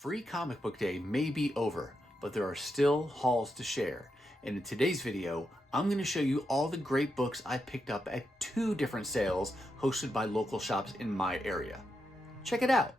Free Comic Book Day may be over, but there are still hauls to share. And in today's video, I'm going to show you all the great books I picked up at 2 different sales hosted by local shops in my area. Check it out.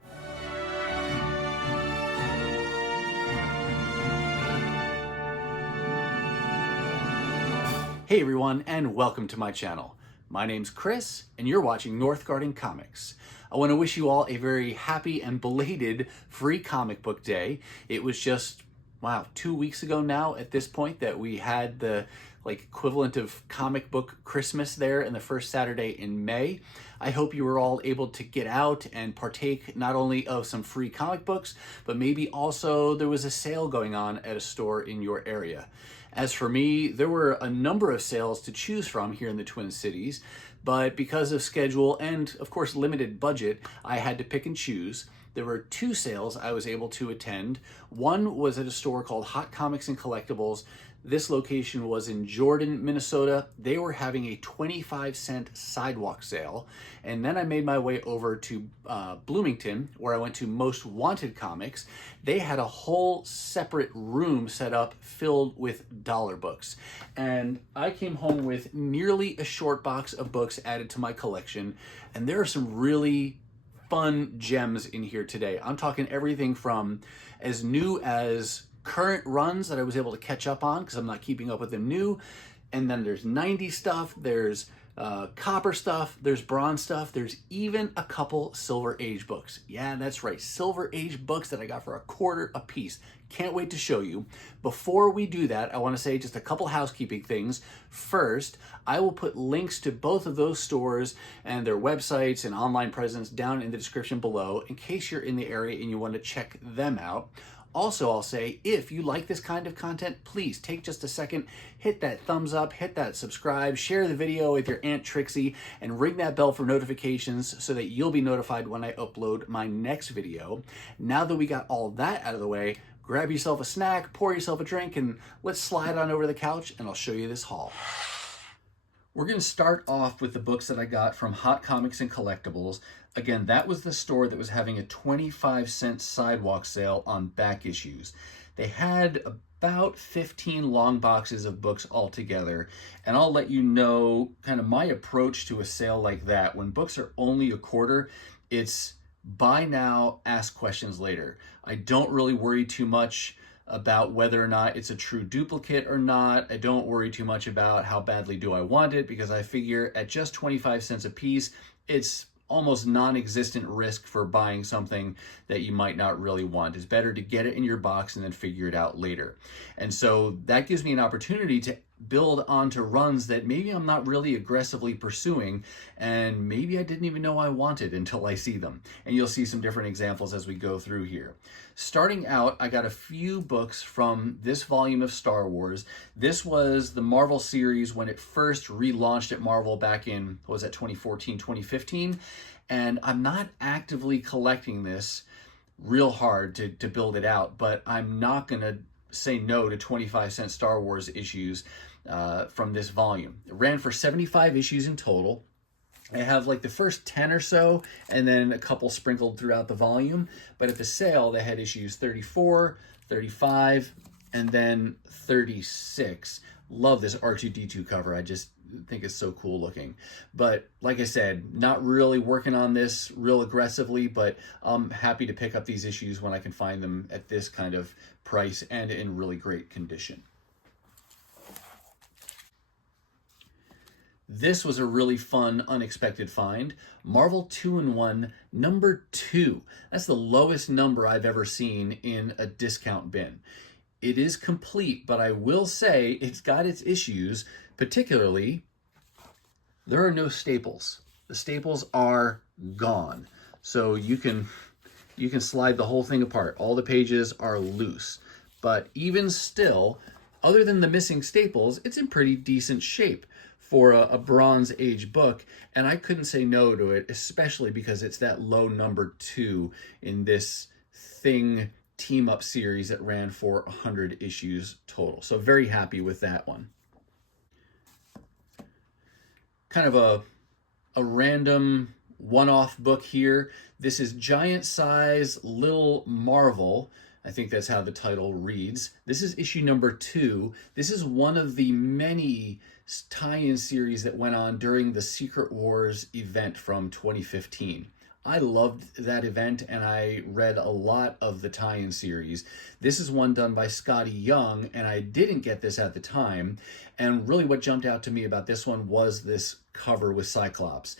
Hey everyone, and welcome to my channel. My name's Chris, and you're watching Northgarden Comics. I want to wish you all a very happy and belated Free Comic Book Day. It was just, wow, 2 weeks ago now at this point that we had the equivalent of comic book Christmas there in the first Saturday in May. I hope you were all able to get out and partake not only of some free comic books, but maybe also there was a sale going on at a store in your area. As for me, there were a number of sales to choose from here in the Twin Cities, but because of schedule and, of course, limited budget, I had to pick and choose. There were 2 sales I was able to attend. One was at a store called Hot Comics and Collectibles. This location was in Jordan, Minnesota. They were having a 25-cent sidewalk sale. And then I made my way over to Bloomington, where I went to Most Wanted Comics. They had a whole separate room set up filled with dollar books. And I came home with nearly a short box of books added to my collection. And there are some really fun gems in here today. I'm talking everything from as new as current runs that I was able to catch up on because I'm not keeping up with them new, and then there's 90s stuff, there's copper stuff, there's bronze stuff, there's even a couple Silver Age books. Yeah, that's right, Silver Age books that I got for $1 a piece. Can't wait to show you. Before we do that, I want to say just a couple housekeeping things. First, I will put links to both of those stores and their websites and online presence down in the description below in case you're in the area and you want to check them out. Also, I'll say, if you like this kind of content, please take just a second, hit that thumbs up, hit that subscribe, share the video with your Aunt Trixie, and ring that bell for notifications so that you'll be notified when I upload my next video. Now that we got all that out of the way, grab yourself a snack, pour yourself a drink, and let's slide on over to the couch and I'll show you this haul. We're going to start off with the books that I got from Hot Comics and Collectibles. Again, that was the store that was having a 25-cent sidewalk sale on back issues. They had about 15 long boxes of books altogether, and I'll let you know kind of my approach to a sale like that. When books are only $0.25, it's buy now, ask questions later. I don't really worry too much about whether or not it's a true duplicate or not. I don't worry too much about how badly do I want it, because I figure at just 25 cents a piece, it's almost non-existent risk for buying something that you might not really want. It's better to get it in your box and then figure it out later. And so that gives me an opportunity to build onto runs that maybe I'm not really aggressively pursuing, and maybe I didn't even know I wanted until I see them. And you'll see some different examples as we go through here. Starting out, I got a few books from this volume of Star Wars. This was the Marvel series when it first relaunched at Marvel back in, what was that, 2014, 2015? And I'm not actively collecting this real hard to build it out, but I'm not going to say no to 25-cent Star Wars issues from this volume. It ran for 75 issues in total. I have like the first 10 or so, and then a couple sprinkled throughout the volume. But at the sale, they had issues 34, 35, and then 36. Love this R2-D2 cover. I just think it's so cool looking. But like I said, not really working on this real aggressively, but I'm happy to pick up these issues when I can find them at this kind of price and in really great condition. This was a really fun, unexpected find. Marvel 2-in-1 number 2. That's the lowest number I've ever seen in a discount bin. It is complete, but I will say it's got its issues. Particularly, there are no staples. The staples are gone. So you can slide the whole thing apart. All the pages are loose. But even still, other than the missing staples, it's in pretty decent shape for a Bronze Age book, and I couldn't say no to it, especially because it's that low number 2 in this Thing team-up series that ran for 100 issues total. So very happy with that one. Kind of a random one-off book here. This is Giant Size Little Marvel. I think that's how the title reads. This is issue number 2. This is one of the many tie-in series that went on during the Secret Wars event from 2015. I loved that event, and I read a lot of the tie-in series. This is one done by Scotty Young, and I didn't get this at the time. And really what jumped out to me about this one was this cover with Cyclops.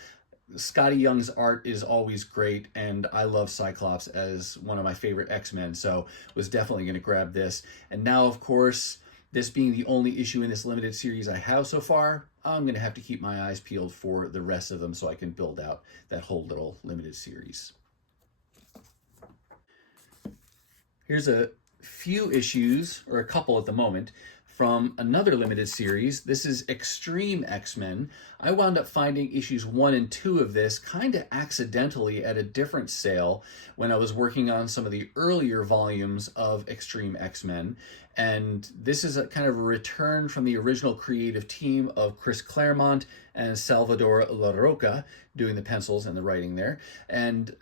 Scotty Young's art is always great, and I love Cyclops as one of my favorite X-Men, so was definitely going to grab this. And now, of course, this being the only issue in this limited series I have so far, I'm going to have to keep my eyes peeled for the rest of them so I can build out that whole little limited series. Here's a few issues, or a couple at the moment, from another limited series. This is Extreme X-Men. I wound up finding issues 1 and 2 of this kind of accidentally at a different sale when I was working on some of the earlier volumes of Extreme X-Men. And this is a kind of a return from the original creative team of Chris Claremont and Salvador Larroca doing the pencils and the writing there. And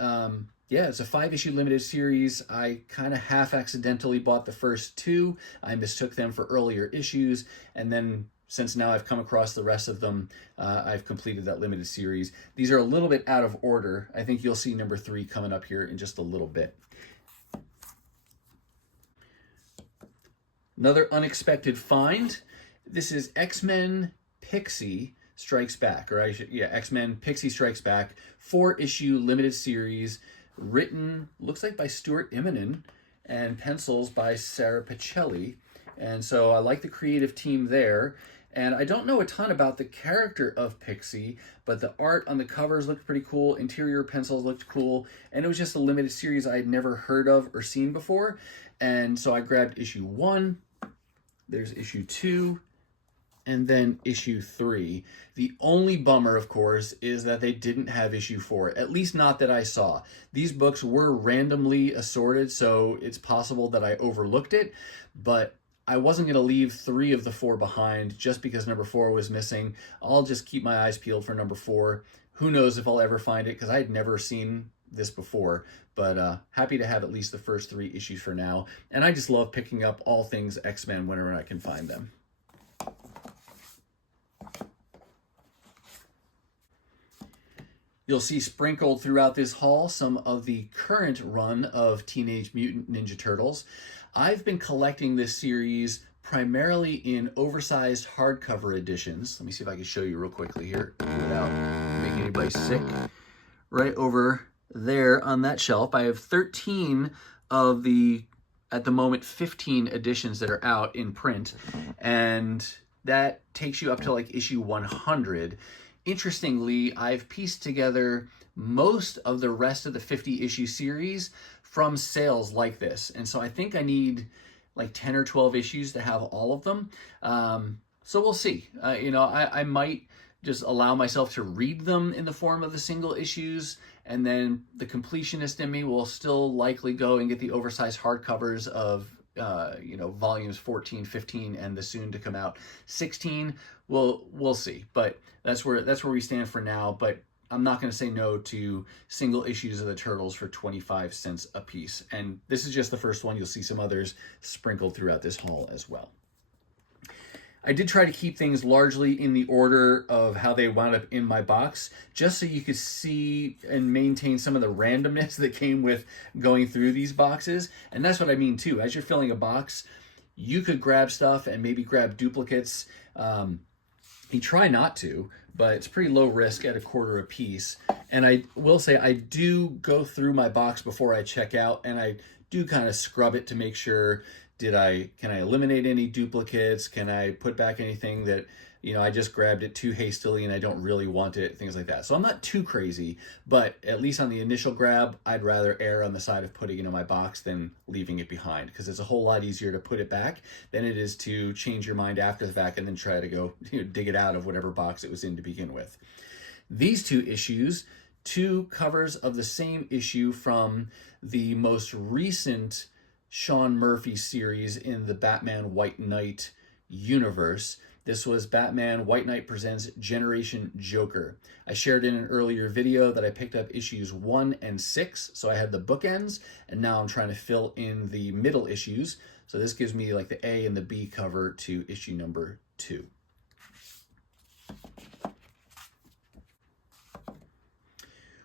yeah, it's a 5-issue limited series. I kind of half accidentally bought the first 2. I mistook them for earlier issues, and then since now I've come across the rest of them, I've completed that limited series. These are a little bit out of order. I think you'll see number 3 coming up here in just a little bit. Another unexpected find. This is X-Men Pixie Strikes Back, or X-Men Pixie Strikes Back, 4-issue limited series, written, looks like by Stuart Immonen, and pencils by Sarah Pichelli. And so I like the creative team there. And I don't know a ton about the character of Pixie, but the art on the covers looked pretty cool. Interior pencils looked cool. And it was just a limited series I had never heard of or seen before. And so I grabbed issue 1. There's issue 2. And then issue 3. The only bummer, of course, is that they didn't have issue 4, at least not that I saw. These books were randomly assorted, so it's possible that I overlooked it, but I wasn't going to leave 3 of the 4 behind just because number 4 was missing. I'll just keep my eyes peeled for number 4. Who knows if I'll ever find it, because I had never seen this before, but happy to have at least the first 3 issues for now. And I just love picking up all things X-Men whenever I can find them. You'll see sprinkled throughout this haul some of the current run of Teenage Mutant Ninja Turtles. I've been collecting this series primarily in oversized hardcover editions. Let me see if I can show you real quickly here without making anybody sick. Right over there on that shelf, I have 13 of the, at the moment, 15 editions that are out in print, and that takes you up to like issue 100. Interestingly, I've pieced together most of the rest of the 50-issue series from sales like this. And so I think I need like 10 or 12 issues to have all of them. So we'll see. I might just allow myself to read them in the form of the single issues, and then the completionist in me will still likely go and get the oversized hardcovers of volumes 14, 15, and the soon to come out 16. We'll see, but that's where we stand for now. But I'm not going to say no to single issues of the Turtles for 25 cents a piece. And this is just the first one. You'll see some others sprinkled throughout this haul as well. I did try to keep things largely in the order of how they wound up in my box, just so you could see and maintain some of the randomness that came with going through these boxes. And that's what I mean too. As you're filling a box, you could grab stuff and maybe grab duplicates. You try not to, but it's pretty low risk at $0.25 a piece. And I will say I do go through my box before I check out, and I do kind of scrub it to make sure, can I eliminate any duplicates? Can I put back anything that, I just grabbed it too hastily and I don't really want it, things like that. So I'm not too crazy, but at least on the initial grab, I'd rather err on the side of putting it in my box than leaving it behind, because it's a whole lot easier to put it back than it is to change your mind after the fact and then try to go dig it out of whatever box it was in to begin with. These 2 issues, 2 covers of the same issue from the most recent Sean Murphy series in the Batman White Knight universe. This was Batman White Knight Presents Generation Joker. I shared in an earlier video that I picked up issues 1 and 6, so I had the bookends, and now I'm trying to fill in the middle issues. So this gives me like the A and the B cover to issue number 2.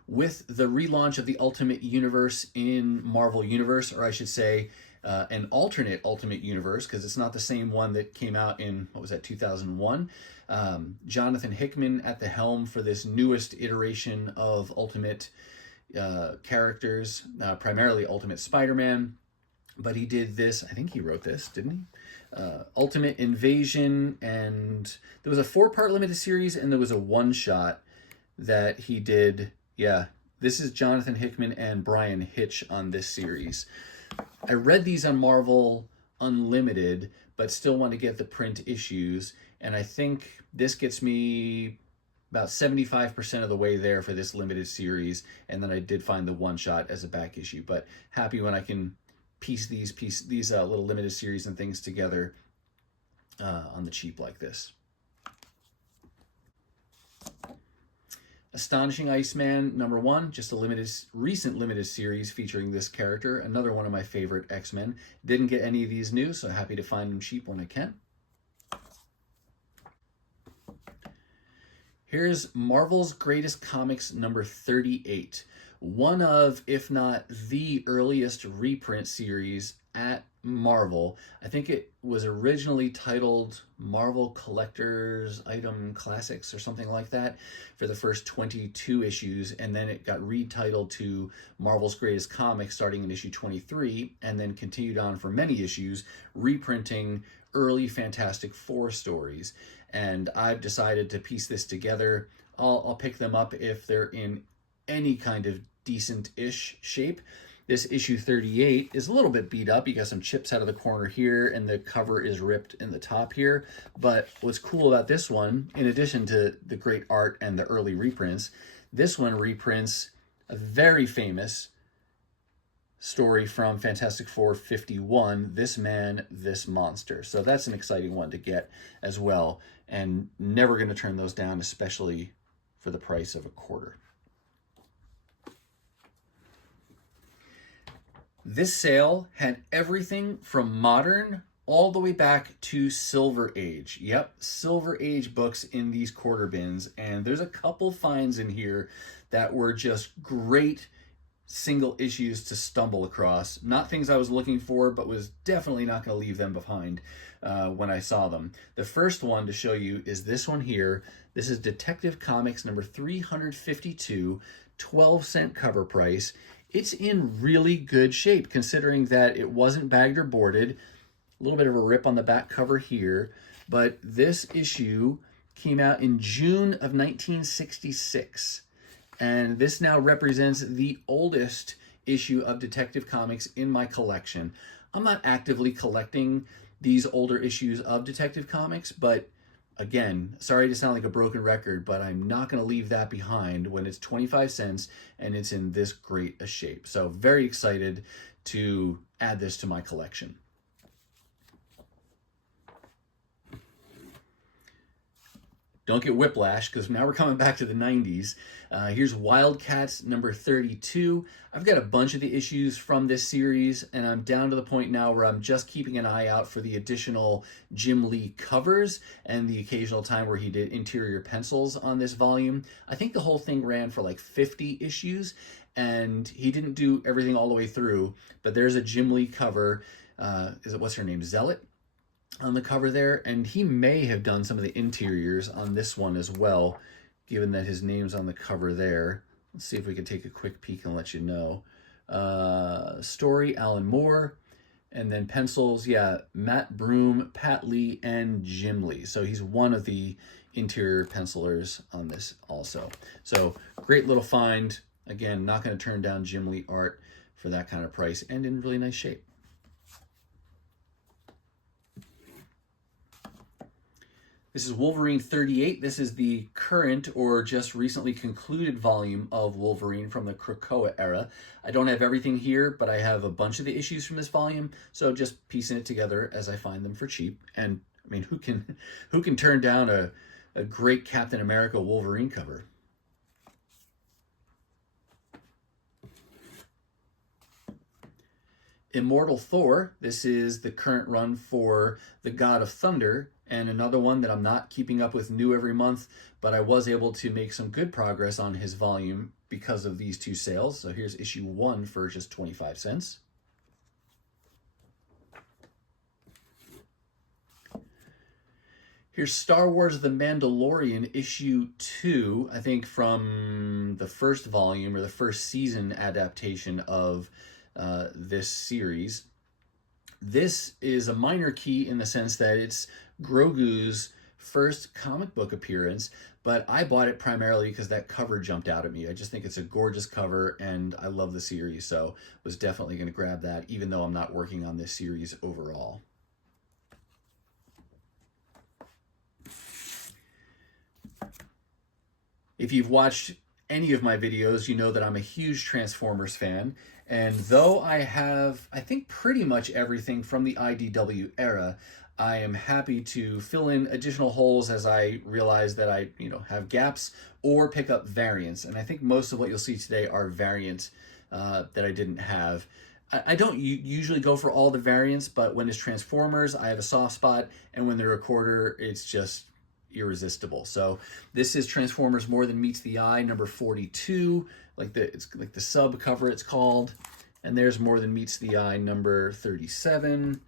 With the relaunch of the Ultimate Universe in Marvel Universe, or I should say an alternate Ultimate Universe, because it's not the same one that came out in, what was that, 2001? Jonathan Hickman at the helm for this newest iteration of Ultimate characters, primarily Ultimate Spider-Man. But he did this, I think he wrote this, didn't he? Ultimate Invasion, and there was a 4-part limited series, and there was a one-shot that he did. Yeah, this is Jonathan Hickman and Brian Hitch on this series. I read these on Marvel Unlimited, but still want to get the print issues, and I think this gets me about 75% of the way there for this limited series, and then I did find the one-shot as a back issue, but happy when I can piece these little limited series and things together on the cheap like this. Astonishing Iceman #1, just a recent limited series featuring this character, another one of my favorite X-Men. Didn't get any of these new, so happy to find them cheap when I can. Here's Marvel's Greatest Comics #38. One of, if not the earliest reprint series at Marvel. I think it was originally titled Marvel Collectors Item Classics or something like that for the first 22 issues, and then it got retitled to Marvel's Greatest Comics starting in issue 23, and then continued on for many issues, reprinting early Fantastic Four stories. And I've decided to piece this together. I'll pick them up if they're in any kind of decent-ish shape. This issue 38 is a little bit beat up. You got some chips out of the corner here, and the cover is ripped in the top here. But what's cool about this one, in addition to the great art and the early reprints, this one reprints a very famous story from Fantastic Four 51, This Man, This Monster. So that's an exciting one to get as well, and never going to turn those down, especially for the price of a quarter. This sale had everything from modern all the way back to Silver Age. Yep, Silver Age books in these quarter bins, and there's a couple finds in here that were just great single issues to stumble across. Not things I was looking for, but was definitely not going to leave them behind when I saw them. The first one to show you is this one here. This is Detective Comics #352, 12-cent cover price. It's in really good shape considering that it wasn't bagged or boarded. A little bit of a rip on the back cover here, but this issue came out in June of 1966. And this now represents the oldest issue of Detective Comics in my collection. I'm not actively collecting these older issues of Detective Comics, but again, sorry to sound like a broken record, but I'm not going to leave that behind when it's 25 cents and it's in this great a shape. So very excited to add this to my collection. Don't get whiplash, because now we're coming back to the 90s. Here's Wildcats #32. I've got a bunch of the issues from this series, and I'm down to the point now where I'm just keeping an eye out for the additional Jim Lee covers and the occasional time where he did interior pencils on this volume. I think the whole thing ran for like 50 issues, and he didn't do everything all the way through, but there's a Jim Lee cover. What's her name? Zealot? On the cover there, and he may have done some of the interiors on this one as well, given that his name's on the cover there. Let's see if we can take a quick peek and let you know. Story, Alan Moore, and then pencils, yeah, Matt Broom, Pat Lee, and Jim Lee. So he's one of the interior pencilers on this also. So great little find. Again, not going to turn down Jim Lee art for that kind of price, and in really nice shape. This is Wolverine 38. This is the current or just recently concluded volume of Wolverine from the Krakoa era. I don't have everything here, but I have a bunch of the issues from this volume, so just piecing it together as I find them for cheap. And I mean, who can turn down a great Captain America Wolverine cover? Immortal Thor. This is the current run for the God of Thunder, and another one that I'm not keeping up with new every month, but I was able to make some good progress on his volume because of these two sales. So here's issue 1 for just 25 cents. Here's Star Wars The Mandalorian issue 2, I think from the first volume or the first season adaptation of this series. This is a minor key in the sense that it's Grogu's first comic book appearance, but I bought it primarily because that cover jumped out at me. I just think it's a gorgeous cover and I love the series, so was definitely going to grab that even though I'm not working on this series overall. If you've watched any of my videos, you know that I'm a huge Transformers fan. And though I have, I think, pretty much everything from the IDW era, I am happy to fill in additional holes as I realize that I, have gaps or pick up variants. And I think most of what you'll see today are variants that I didn't have. I don't usually go for all the variants, but when it's Transformers, I have a soft spot. And when they're a quarter, it's just irresistible. So this is Transformers More Than Meets the Eye, number 42, it's like the sub cover it's called, and there's More Than Meets the Eye, number 37,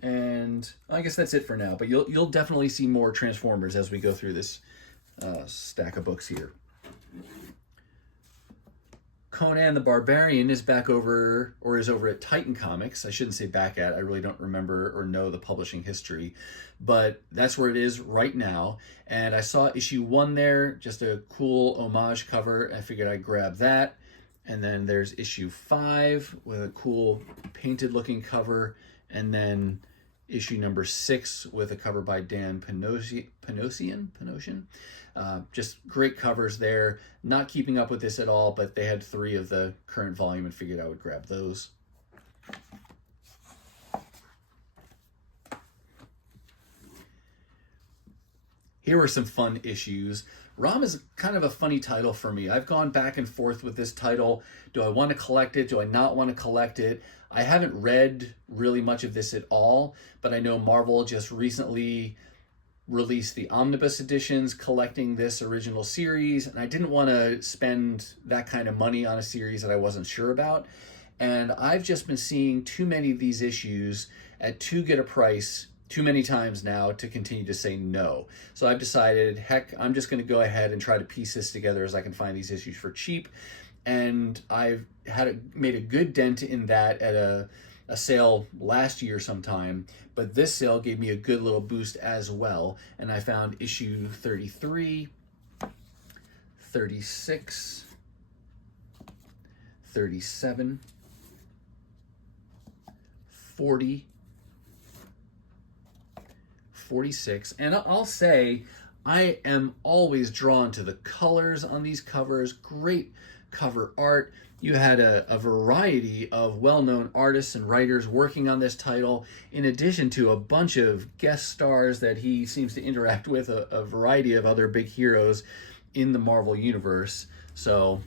and I guess that's it for now, but you'll definitely see more Transformers as we go through this stack of books here. Conan the Barbarian is back over, or is over at Titan Comics. I shouldn't say back at, I really don't remember or know the publishing history, but that's where it is right now. And I saw issue 1 there, just a cool homage cover. I figured I'd grab that. And then there's issue 5 with a cool painted looking cover. And then issue number 6 with a cover by Dan Panosian. Just great covers there. Not keeping up with this at all, but they had 3 of the current volume and figured I would grab those. Here were some fun issues. Rom is kind of a funny title for me. I've gone back and forth with this title. Do I want to collect it? Do I not want to collect it? I haven't read really much of this at all, but I know Marvel just recently released the omnibus editions collecting this original series, and I didn't want to spend that kind of money on a series that I wasn't sure about. And I've just been seeing too many of these issues at too good a price too many times now to continue to say no. So I've decided, heck, I'm just going to go ahead and try to piece this together as I can find these issues for cheap. And I've made a good dent in that at a sale last year sometime, but this sale gave me a good little boost as well. And I found issue 33, 36, 37, 40, 46, and I'll say I am always drawn to the colors on these covers. Great cover art. You had a variety of well-known artists and writers working on this title, in addition to a bunch of guest stars that he seems to interact with, a variety of other big heroes in the Marvel Universe. So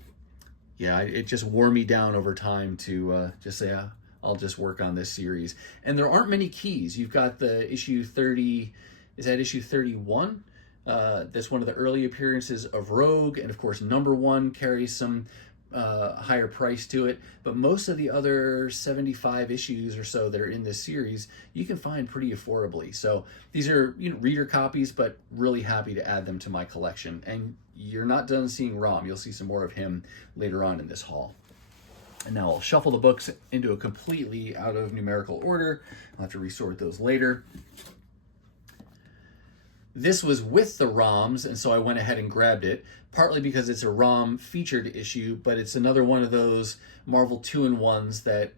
yeah, it just wore me down over time to just say, I'll just work on this series. And there aren't many keys. You've got the issue 30, is that issue 31? That's one of the early appearances of Rogue, and of course number 1 carries some higher price to it, but most of the other 75 issues or so that are in this series you can find pretty affordably. So these are reader copies, but really happy to add them to my collection. And you're not done seeing Rom. You'll see some more of him later on in this haul. And now I'll shuffle the books into a completely out of numerical order. I'll have to resort those later. This was with the ROMs, and so I went ahead and grabbed it, partly because it's a ROM featured issue, but it's another one of those Marvel 2-in-1s that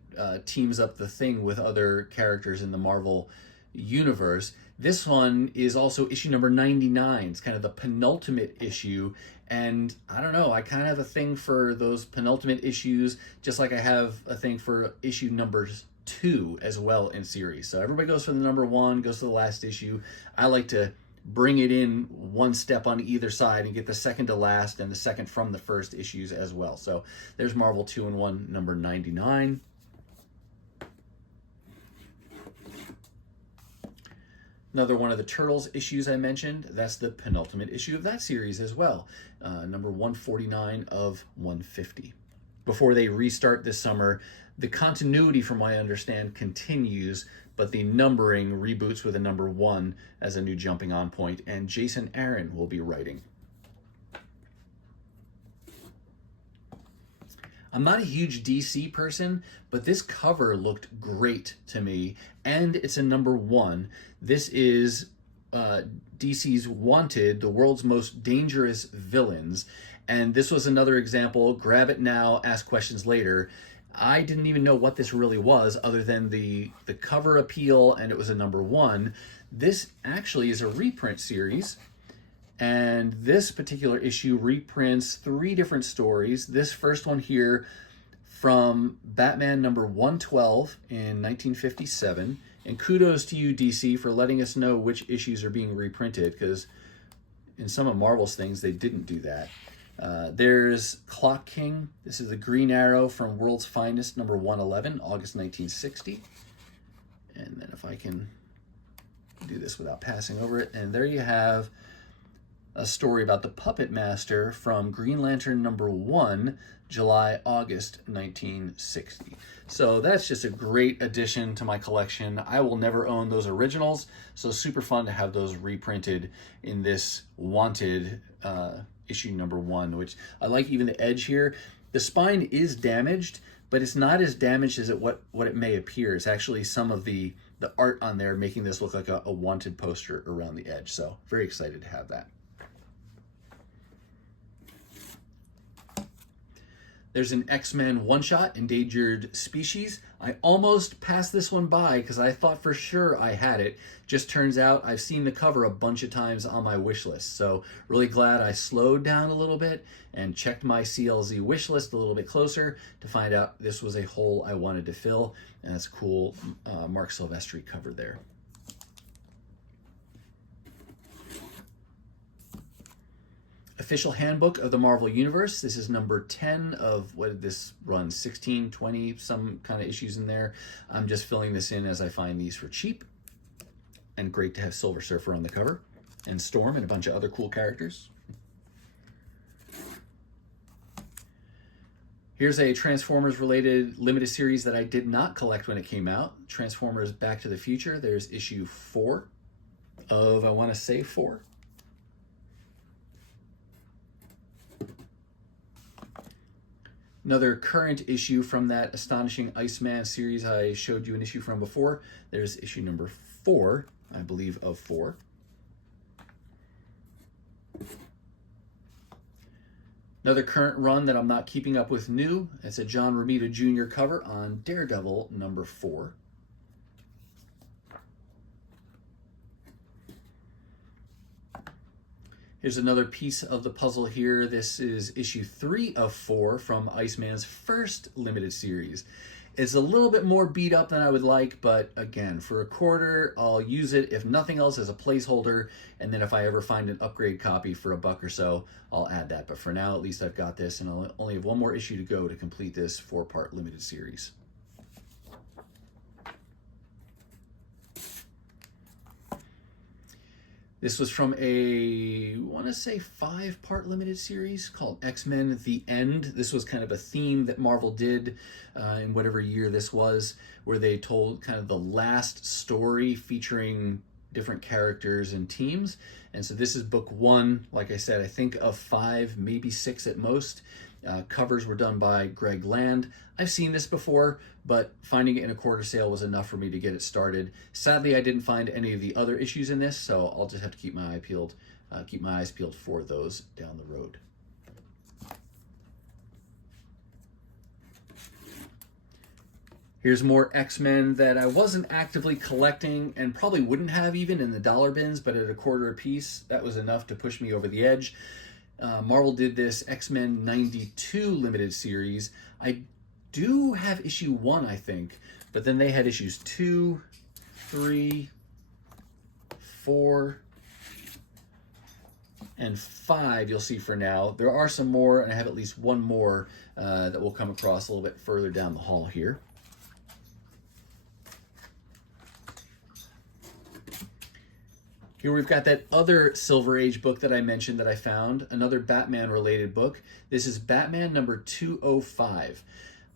teams up the Thing with other characters in the Marvel universe. This one is also issue number 99. It's kind of the penultimate issue, and I don't know, I kind of have a thing for those penultimate issues, just like I have a thing for issue numbers 2 as well in series. So everybody goes for the number 1, goes to the last issue. I like to bring it in one step on either side and get the second to last and the second from the first issues as well. So there's Marvel 2-in-1 number 99. Another one of the Turtles issues I mentioned, that's the penultimate issue of that series as well, number 149 of 150. Before they restart this summer, the continuity, from what I understand, continues, but the numbering reboots with a number 1 as a new jumping on point, and Jason Aaron will be writing. I'm not a huge DC person, but this cover looked great to me, and it's a number 1. This is DC's Wanted, the world's most dangerous villains, and this was another example, grab it now, ask questions later. I didn't even know what this really was other than the cover appeal, and it was a number 1. This actually is a reprint series, and this particular issue reprints 3 different stories. This first one here from Batman number 112 in 1957. And kudos to you, DC, for letting us know which issues are being reprinted, because in some of Marvel's things, they didn't do that. There's Clock King. This is the Green Arrow from World's Finest number 111, August 1960. And then if I can do this without passing over it. And there you have a story about the Puppet Master from Green Lantern number 1, July, August 1960. So that's just a great addition to my collection. I will never own those originals, so super fun to have those reprinted in this Wanted issue number 1, which I like. Even the edge here. The spine is damaged, but it's not as damaged as what it may appear. It's actually some of the art on there making this look like a Wanted poster around the edge. So very excited to have that. There's an X-Men one-shot, Endangered Species. I almost passed this one by because I thought for sure I had it. Just turns out I've seen the cover a bunch of times on my wish list. So really glad I slowed down a little bit and checked my CLZ wish list a little bit closer to find out this was a hole I wanted to fill. And that's a cool Mark Silvestri cover there. Official Handbook of the Marvel Universe. This is number 10 of, what did this run, 16, 20, some kind of issues in there. I'm just filling this in as I find these for cheap. And great to have Silver Surfer on the cover, and Storm, and a bunch of other cool characters. Here's a Transformers-related limited series that I did not collect when it came out. Transformers Back to the Future. There's issue 4 of, I want to say 4. Another current issue from that Astonishing Iceman series I showed you an issue from before. There's issue number 4, I believe, of 4. Another current run that I'm not keeping up with new. It's a John Romita Jr. cover on Daredevil number 4. Here's another piece of the puzzle here. This is issue 3 of 4 from Iceman's first limited series. It's a little bit more beat up than I would like, but again, for a quarter, I'll use it, if nothing else, as a placeholder, and then if I ever find an upgrade copy for $1 or so, I'll add that. But for now, at least I've got this, and I'll only have one more issue to go to complete this 4-part limited series. This was from a, I want to say, 5-part limited series called X-Men The End. This was kind of a theme that Marvel did in whatever year this was, where they told kind of the last story featuring different characters and teams. And so this is book 1, like I said, I think of 5, maybe 6 at most. Covers were done by Greg Land. I've seen this before, but finding it in a quarter sale was enough for me to get it started. Sadly, I didn't find any of the other issues in this, so I'll just have to keep my eyes peeled for those down the road. Here's more X-Men that I wasn't actively collecting and probably wouldn't have even in the dollar bins, but at a quarter a piece, that was enough to push me over the edge. Marvel did this X-Men 92 limited series. I do have issue 1, I think, But then they had issues 2, 3, 4, and 5 you'll see for now. There are some more, and I have at least one more that we'll come across a little bit further down the hall here. Here we've got that other Silver Age book that I mentioned that I found, another Batman related book. This is Batman number 205.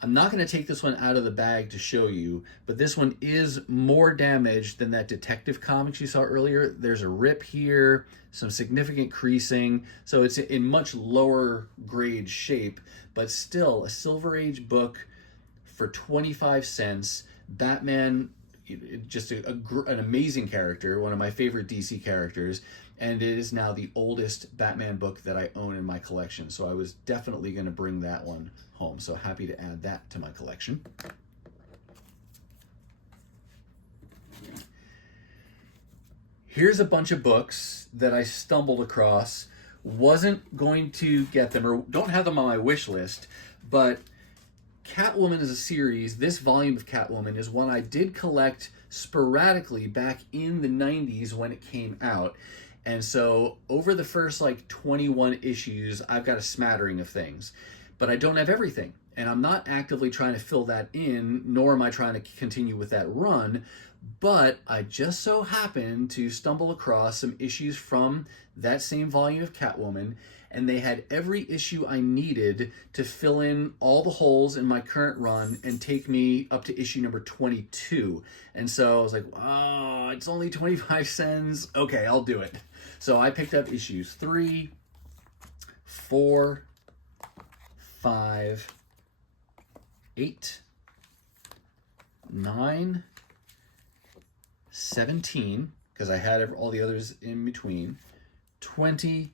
I'm not going to take this one out of the bag to show you, but this one is more damaged than that Detective Comics you saw earlier. There's a rip here, some significant creasing, so it's in much lower grade shape, but still a Silver Age book for 25 cents. Batman, just an amazing character, one of my favorite DC characters, and it is now the oldest Batman book that I own in my collection, so I was definitely going to bring that one home, so happy to add that to my collection. Here's a bunch of books that I stumbled across, wasn't going to get them, or don't have them on my wish list, but Catwoman is a series. This volume of Catwoman is one I did collect sporadically back in the 90s when it came out. And so over the first like 21 issues, I've got a smattering of things, but I don't have everything. And I'm not actively trying to fill that in, nor am I trying to continue with that run. But I just so happened to stumble across some issues from that same volume of Catwoman, and they had every issue I needed to fill in all the holes in my current run and take me up to issue number 22. And so I was like, oh, it's only 25 cents. Okay, I'll do it. So I picked up issues 3, 4, 5, 8, 9, 17, because I had all the others in between, 20,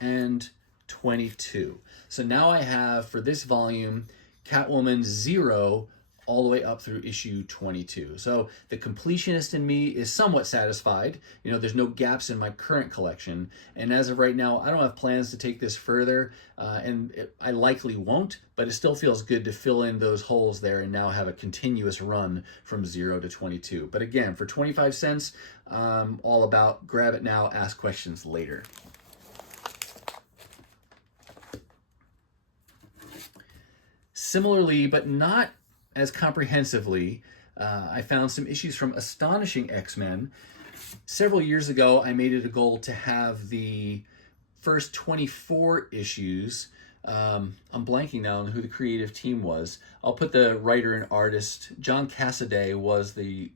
and 22. So now I have, for this volume, Catwoman 0 all the way up through issue 22. So the completionist in me is somewhat satisfied. You know, there's no gaps in my current collection. And as of right now, I don't have plans to take this further, I likely won't, but it still feels good to fill in those holes there and now have a continuous run from 0 to 22. But again, for 25 cents, all about grab it now, ask questions later. Similarly, but not as comprehensively, I found some issues from Astonishing X-Men. Several years ago, I made it a goal to have the first 24 issues. I'm blanking now on who the creative team was. I'll put the writer and artist. John Cassaday was the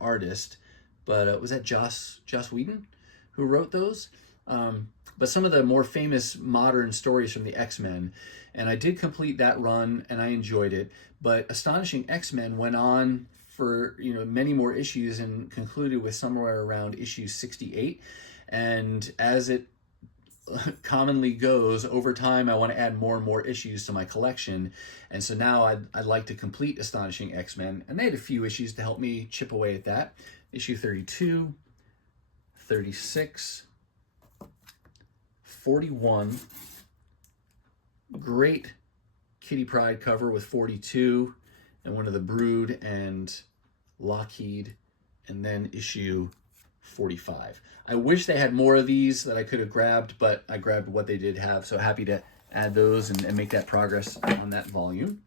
artist, but was that Joss Whedon who wrote those? But some of the more famous modern stories from the X-Men, and I did complete that run and I enjoyed it. But Astonishing X-Men went on for many more issues and concluded with somewhere around issue 68. And as it commonly goes, over time I want to add more and more issues to my collection, and so now I'd like to complete Astonishing X-Men, and they had a few issues to help me chip away at that. Issue 32, 36, 41, great Kitty Pryde cover with 42 and one of the Brood and Lockheed, and then issue 45. I wish they had more of these that I could have grabbed, but I grabbed what they did have, so happy to add those and make that progress on that volume.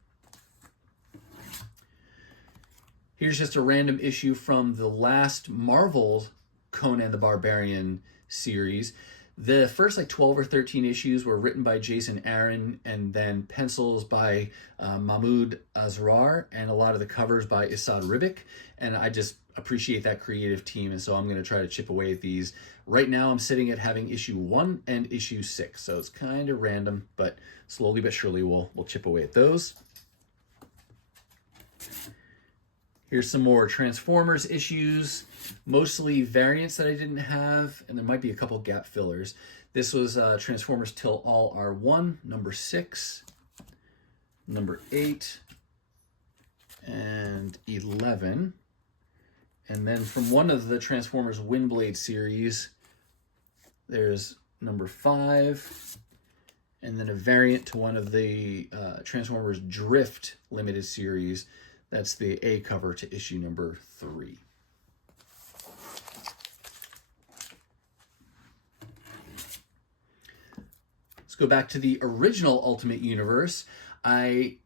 Here's just a random issue from the last Marvel Conan the Barbarian series. The first 12 or 13 issues were written by Jason Aaron, and then pencils by Mahmoud Azrar, and a lot of the covers by Isad Ribic. And I just appreciate that creative team, and so I'm going to try to chip away at these. Right now I'm sitting at having issue 1 and issue 6, so it's kind of random, but slowly but surely we'll chip away at those. Here's some more Transformers issues, mostly variants that I didn't have, and there might be a couple gap fillers. This was Transformers Till All Are One, number 6, number 8, and 11. And then from one of the Transformers Windblade series, there's number 5, and then a variant to one of the Transformers Drift limited series. That's the A cover to issue number 3. Let's go back to the original Ultimate Universe. I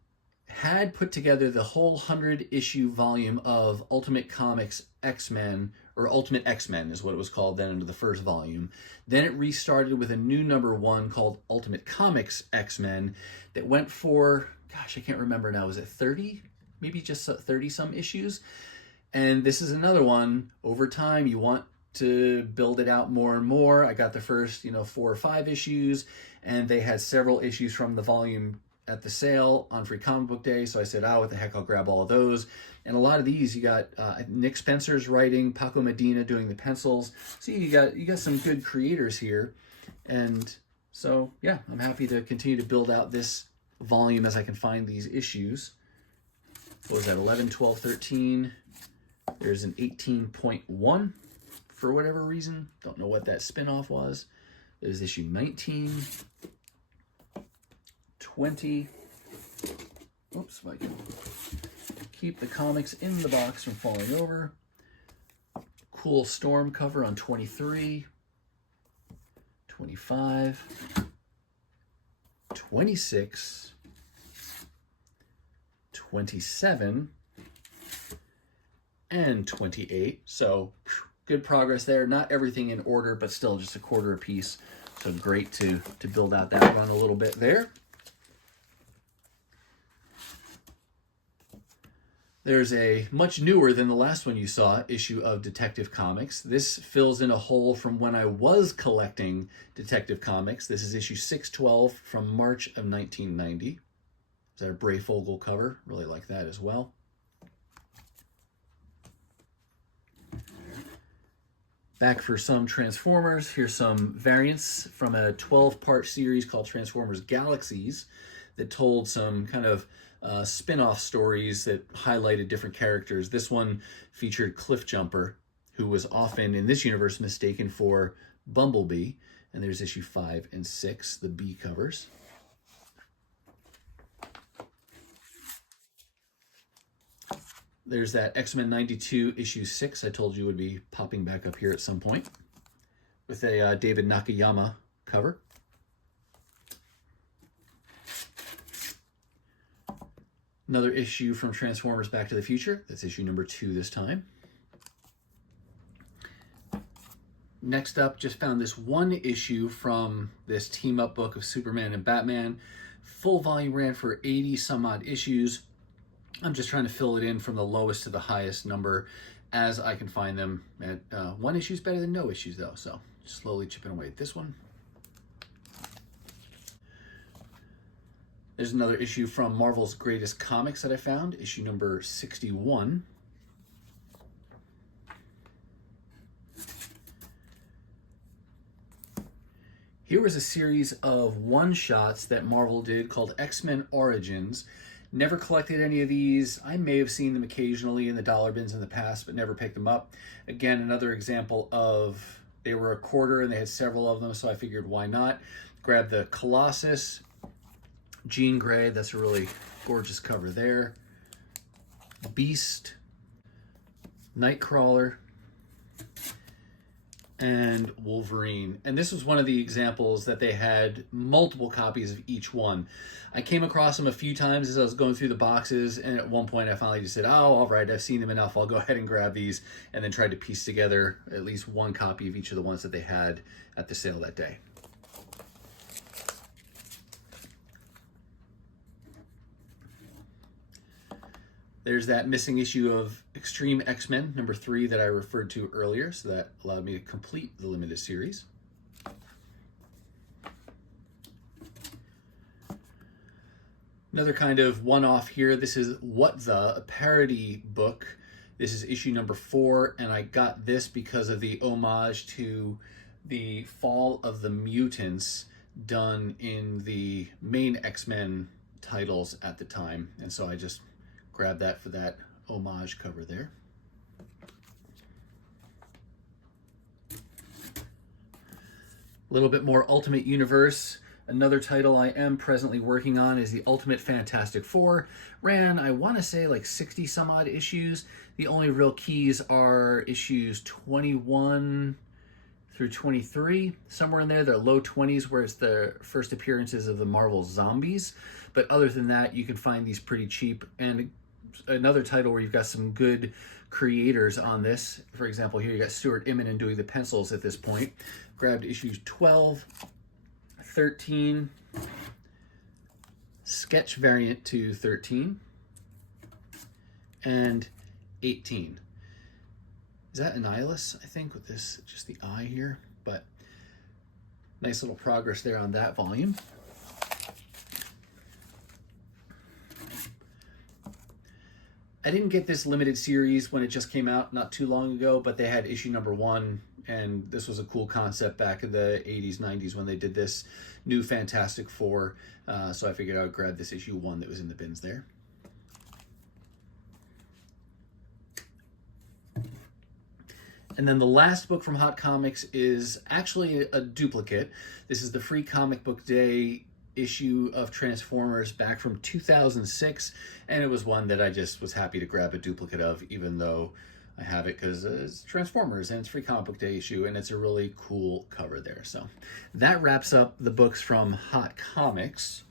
had put together the whole 100-issue volume of Ultimate Comics X-Men, or Ultimate X-Men is what it was called then under the first volume. Then it restarted with a new #1 called Ultimate Comics X-Men that went for, gosh, I can't remember now, was it 30? Maybe just 30 some issues. And this is another one. Over time, you want to build it out more and more. I got the first, 4 or 5 issues, and they had several issues from the volume at the sale on Free Comic Book Day, so I said, what the heck, I'll grab all of those. And a lot of these, you got Nick Spencer's writing, Paco Medina doing the pencils. So you got some good creators here. And so, yeah, I'm happy to continue to build out this volume as I can find these issues. What was that, 11, 12, 13? There's an 18.1 for whatever reason. Don't know what that spinoff was. There's issue 19. 20. Oops, if I can keep the comics in the box from falling over. Cool Storm cover on 23. 25. 26. 27. And 28. So good progress there. Not everything in order, but still just a quarter a piece. So great to build out that run a little bit there. There's a much newer than the last one you saw issue of Detective Comics. This fills in a hole from when I was collecting Detective Comics. This is issue 612 from March of 1990. Is that a Breyfogle cover? Really like that as well. Back for some Transformers. Here's some variants from a 12-part series called Transformers Galaxies that told some kind of spin-off stories that highlighted different characters. This one featured Cliffjumper, who was often in this universe mistaken for Bumblebee. And there's issue 5 and 6, the B covers. There's that X-Men 92 issue 6 I told you would be popping back up here at some point with a David Nakayama cover. Another issue from Transformers Back to the Future. That's issue number 2 this time. Next up, just found this one issue from this team-up book of Superman and Batman. Full volume ran for 80 some odd issues. I'm just trying to fill it in from the lowest to the highest number as I can find them. At one issue is better than no issues though, so slowly chipping away at this one. There's another issue from Marvel's Greatest Comics that I found, issue number 61. Here was a series of one-shots that Marvel did called X-Men Origins. Never collected any of these. I may have seen them occasionally in the dollar bins in the past, but never picked them up. Again, another example of they were a quarter and they had several of them, so I figured why not. Grab the Colossus, Jean Grey, that's a really gorgeous cover there. Beast, Nightcrawler, and Wolverine. And this was one of the examples that they had multiple copies of each one. I came across them a few times as I was going through the boxes, and at one point I finally just said, oh, all right, I've seen them enough, I'll go ahead and grab these, and then tried to piece together at least one copy of each of the ones that they had at the sale that day. There's that missing issue of Extreme X-Men, number 3, that I referred to earlier, so that allowed me to complete the limited series. Another kind of one-off here. This is a parody book. This is issue number 4, and I got this because of the homage to the Fall of the Mutants done in the main X-Men titles at the time, and so I just grab that for that homage cover there. A little bit more Ultimate Universe. Another title I am presently working on is the Ultimate Fantastic Four. Ran, I want to say, like 60 some odd issues. The only real keys are issues 21 through 23, somewhere in there. They're low 20s, where it's the first appearances of the Marvel Zombies. But other than that, you can find these pretty cheap. And another title where you've got some good creators on this. For example, here you got Stuart Immonen doing the pencils at this point. Grabbed issues 12, 13, sketch variant to 13, and 18. Is that Annihilus, I think, with this, just the eye here? But nice little progress there on that volume. I didn't get this limited series when it just came out not too long ago, but they had issue number 1, and this was a cool concept back in the 80s, 90s when they did this new Fantastic Four. So I figured I would grab this issue 1 that was in the bins there. And then the last book from Hot Comics is actually a duplicate. This is the Free Comic Book Day issue of Transformers back from 2006, and it was one that I just was happy to grab a duplicate of, even though I have it because it's Transformers and it's Free Comic Book Day issue, and it's a really cool cover there. So that wraps up the books from Hot Comics.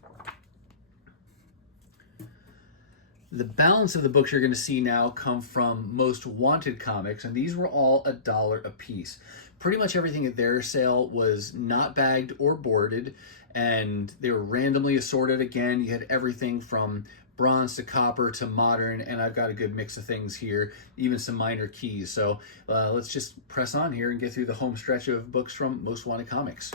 The balance of the books you're going to see now come from Most Wanted Comics, and these were all $1 a piece. Pretty much everything at their sale was not bagged or boarded, and they were randomly assorted again. You had everything from bronze to copper to modern, and I've got a good mix of things here, even some minor keys. So let's just press on here and get through the home stretch of books from Most Wanted Comics.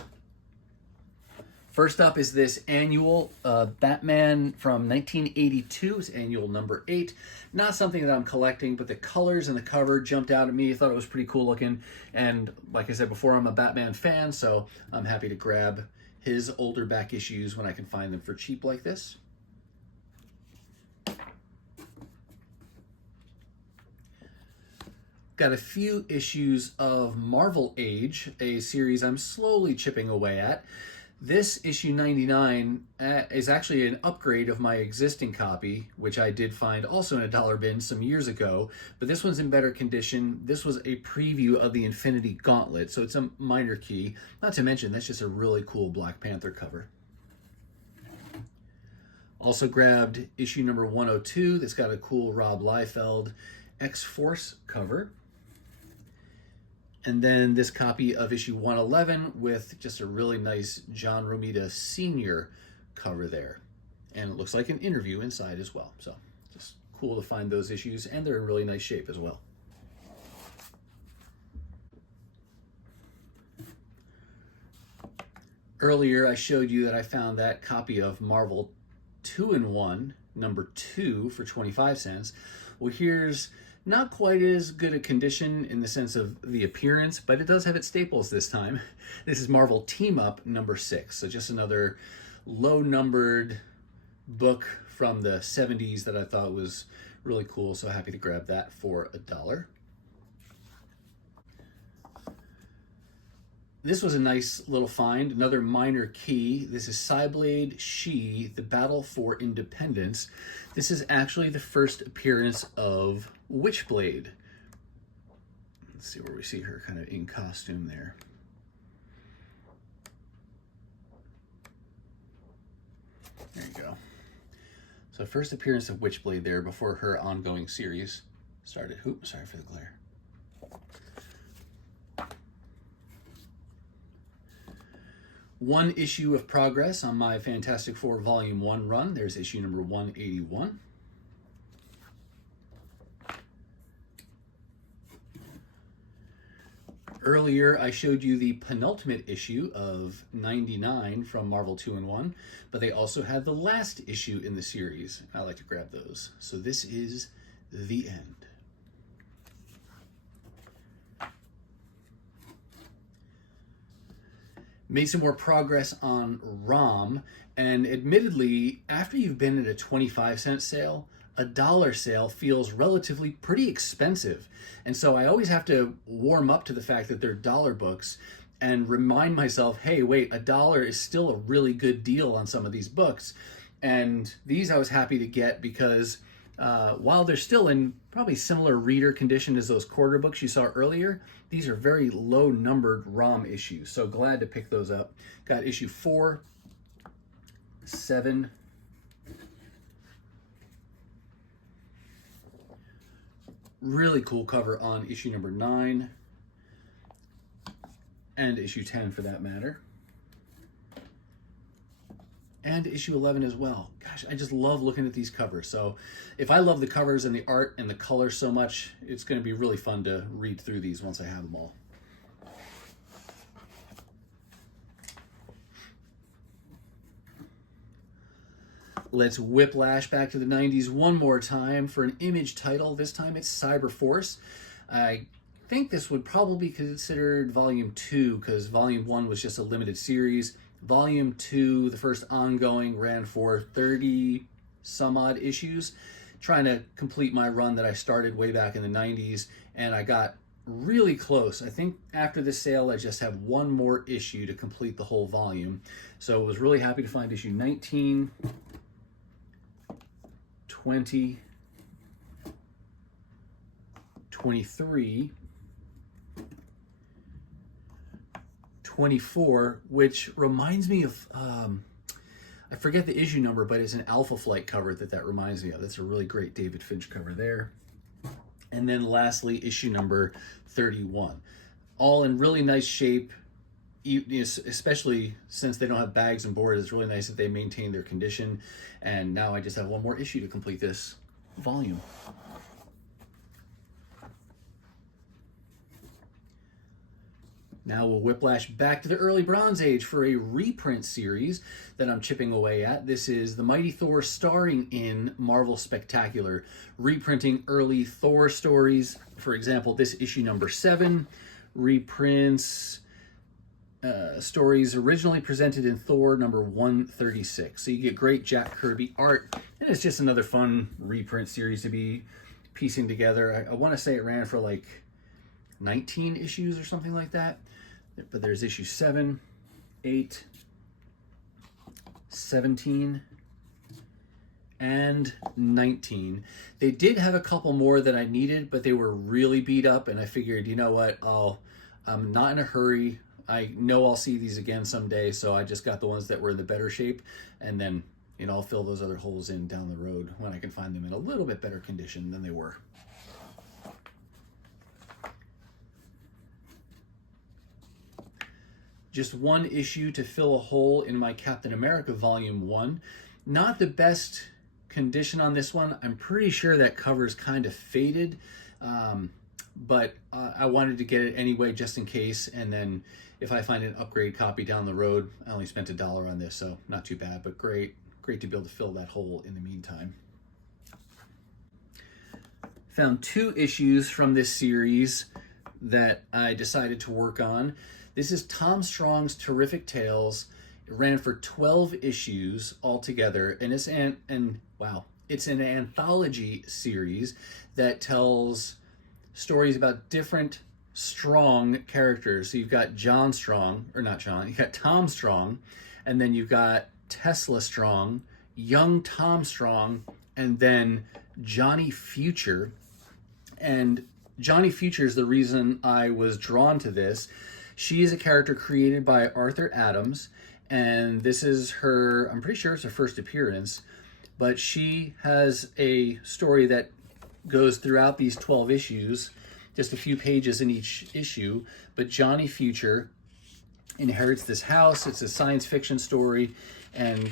First up is this annual Batman from 1982. It's annual number 8. Not something that I'm collecting, but the colors and the cover jumped out at me. I thought it was pretty cool looking. And like I said before, I'm a Batman fan, so I'm happy to grab his older back issues when I can find them for cheap like this. Got a few issues of Marvel Age, a series I'm slowly chipping away at. This issue 99 is actually an upgrade of my existing copy, which I did find also in a dollar bin some years ago, but this one's in better condition. This was a preview of the Infinity Gauntlet, so it's a minor key. Not to mention, that's just a really cool Black Panther cover. Also grabbed issue number 102 that's got a cool Rob Liefeld X-Force cover. And then this copy of issue 111 with just a really nice John Romita Sr. cover there. And it looks like an interview inside as well. So just cool to find those issues, and they're in really nice shape as well. Earlier I showed you that I found that copy of Marvel 2-in-1 number 2 for 25 cents. Well, here's not quite as good a condition in the sense of the appearance, but it does have its staples this time. This is Marvel Team Up number 6. So just another low numbered book from the 70s that I thought was really cool. So happy to grab that for $1. This was a nice little find, another minor key. This is Cyblade She, The Battle for Independence. This is actually the first appearance of Witchblade. Let's see where we see her kind of in costume there. There you go. So first appearance of Witchblade there before her ongoing series started. Oops, sorry for the glare. One issue of progress on my Fantastic Four Volume 1 run. There's issue number 181. Earlier, I showed you the penultimate issue of 99 from Marvel 2-in-1, but they also had the last issue in the series. I like to grab those. So this is the end. Made some more progress on ROM, and admittedly, after you've been at a 25-cent sale, $1 sale feels relatively pretty expensive. And so I always have to warm up to the fact that they're dollar books. and remind myself, hey, wait, $1 is still a really good deal on some of these books. And these I was happy to get because while they're still in probably similar reader condition as those quarter books you saw earlier, these are very low numbered ROM issues. So glad to pick those up. Got issue 4, 7, really cool cover on issue number 9, and issue 10 for that matter, and issue 11 as well. Gosh, I just love looking at these covers. So if I love the covers and the art and the color so much, it's going to be really fun to read through these once I have them all. Let's whiplash back to the 90s one more time for an Image title. This time it's Cyberforce. I think this would probably be considered Volume 2 because Volume 1 was just a limited series. Volume 2, the first ongoing, ran for 30 some odd issues, trying to complete my run that I started way back in the 90s, and I got really close. I think after this sale I just have one more issue to complete the whole volume. So I was really happy to find issue 19, 20, 23, 24, which reminds me of, I forget the issue number, but it's an Alpha Flight cover that reminds me of. That's a really great David Finch cover there. And then lastly, issue number 31. All in really nice shape, especially since they don't have bags and boards. It's really nice that they maintain their condition. And now I just have one more issue to complete this volume. Now we'll whiplash back to the early Bronze Age for a reprint series that I'm chipping away at. This is The Mighty Thor starring in Marvel Spectacular, reprinting early Thor stories. For example, this issue number 7 reprints stories originally presented in Thor number 136. So you get great Jack Kirby art, and it's just another fun reprint series to be piecing together. I want to say it ran for like 19 issues or something like that. But there's issue 7, 8, 17, and 19. They did have a couple more that I needed, but they were really beat up, and I figured, you know what, I'm not in a hurry. I know I'll see these again someday, so I just got the ones that were in the better shape, and then, you know, I'll fill those other holes in down the road when I can find them in a little bit better condition than they were. Just one issue to fill a hole in my Captain America Volume 1. Not the best condition on this one. I'm pretty sure that cover's kind of faded, but I wanted to get it anyway just in case, and then if I find an upgrade copy down the road, I only spent $1 on this, so not too bad, but great to be able to fill that hole in the meantime. Found 2 issues from this series that I decided to work on. This is Tom Strong's Terrific Tales. It ran for 12 issues altogether, and it's an anthology series that tells stories about different strong characters. So you've got John Strong, or not John, you've got Tom Strong, and then you've got Tesla Strong, young Tom Strong, and then Johnny Future. And Johnny Future is the reason I was drawn to this. She is a character created by Arthur Adams, and this is her, I'm pretty sure it's her first appearance, but she has a story that goes throughout these 12 issues, just a few pages in each issue, but Johnny Future inherits this house. It's a science fiction story, and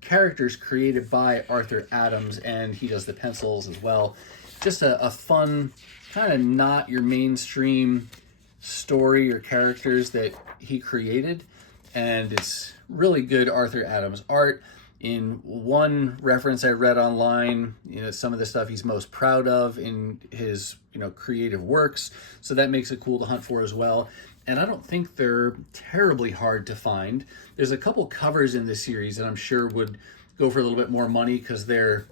characters created by Arthur Adams, and he does the pencils as well. Just a fun, kind of not your mainstream story or characters that he created, and it's really good Arthur Adams art. In one reference I read online, you know, some of the stuff he's most proud of in his, you know, creative works, so that makes it cool to hunt for as well. And I don't think they're terribly hard to find. There's a couple covers in this series that I'm sure would go for a little bit more money because they're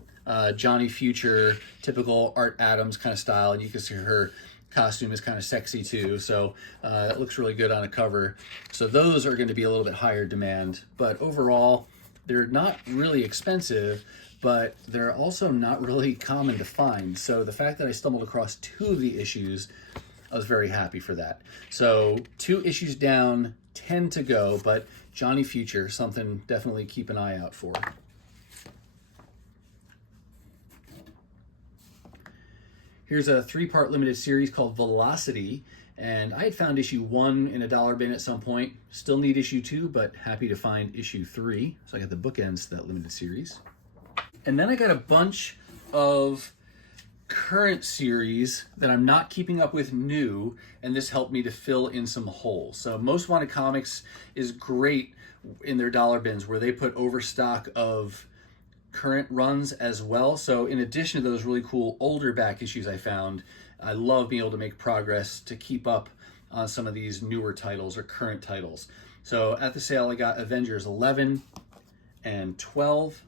Johnny Future, typical Art Adams kind of style, and you can see her costume is kind of sexy too, so that looks really good on a cover. So those are going to be a little bit higher demand, but overall they're not really expensive, but they're also not really common to find. So the fact that I stumbled across 2 of the issues, I was very happy for that. So 2 issues down, 10 to go, but Johnny Future, something definitely keep an eye out for. Here's a 3-part limited series called Velocity, and I had found issue 1 in a dollar bin at some point. Still need issue 2, but happy to find issue 3. So I got the bookends to that limited series. And then I got a bunch of current series that I'm not keeping up with new, and this helped me to fill in some holes. So Most Wanted Comics is great in their dollar bins where they put overstock of current runs as well. So in addition to those really cool older back issues I found, I love being able to make progress to keep up on some of these newer titles or current titles. So at the sale I got Avengers 11 and 12.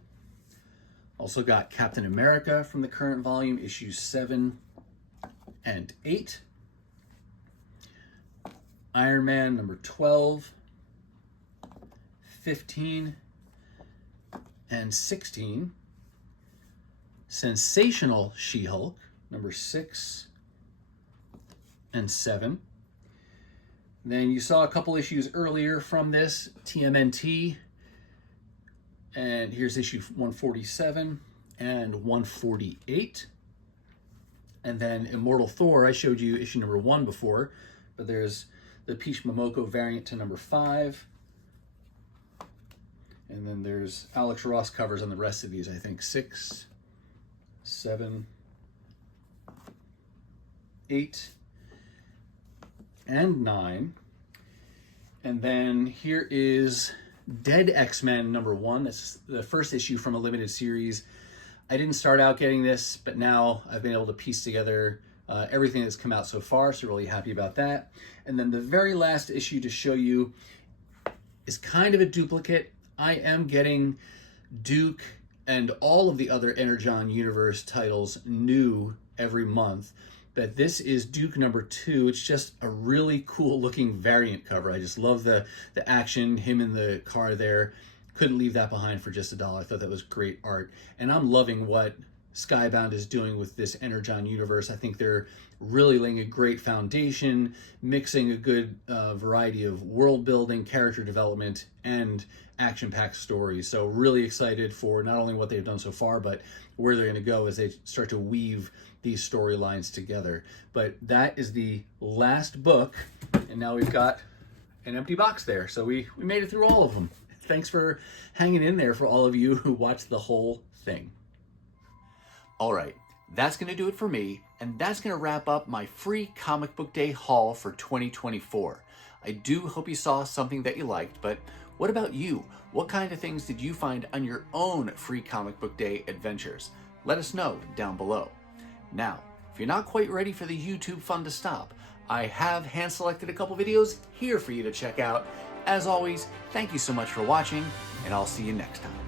Also got Captain America from the current volume, issues 7 and 8. Iron Man number 12, 15, and 16. Sensational She-Hulk, number 6 and 7. Then you saw a couple issues earlier from this, TMNT, and here's issue 147 and 148. And then Immortal Thor, I showed you issue number 1 before, but there's the Peach Momoko variant to number 5. And then there's Alex Ross covers on the rest of these, I think 6, 7, 8, and 9. And then here is Dead X-Men number 1. That's the first issue from a limited series. I didn't start out getting this, but now I've been able to piece together everything that's come out so far, so really happy about that. And then the very last issue to show you is kind of a duplicate. I am getting Duke and all of the other Energon Universe titles new every month, but this is Duke number 2. It's just a really cool looking variant cover. I just love the action, him in the car there. Couldn't leave that behind for just $1. I thought that was great art. And I'm loving what Skybound is doing with this Energon Universe. I think they're really laying a great foundation, mixing a good variety of world building, character development, and action-packed stories. So really excited for not only what they've done so far, but where they're going to go as they start to weave these storylines together. But that is the last book, and now we've got an empty box there. So we made it through all of them. Thanks for hanging in there for all of you who watched the whole thing. All right, that's going to do it for me, and that's going to wrap up my free comic book day haul for 2024. I do hope you saw something that you liked, but what about you? What kind of things did you find on your own free comic book day adventures? Let us know down below. Now, if you're not quite ready for the YouTube fun to stop, I have hand-selected a couple videos here for you to check out. As always, thank you so much for watching, and I'll see you next time.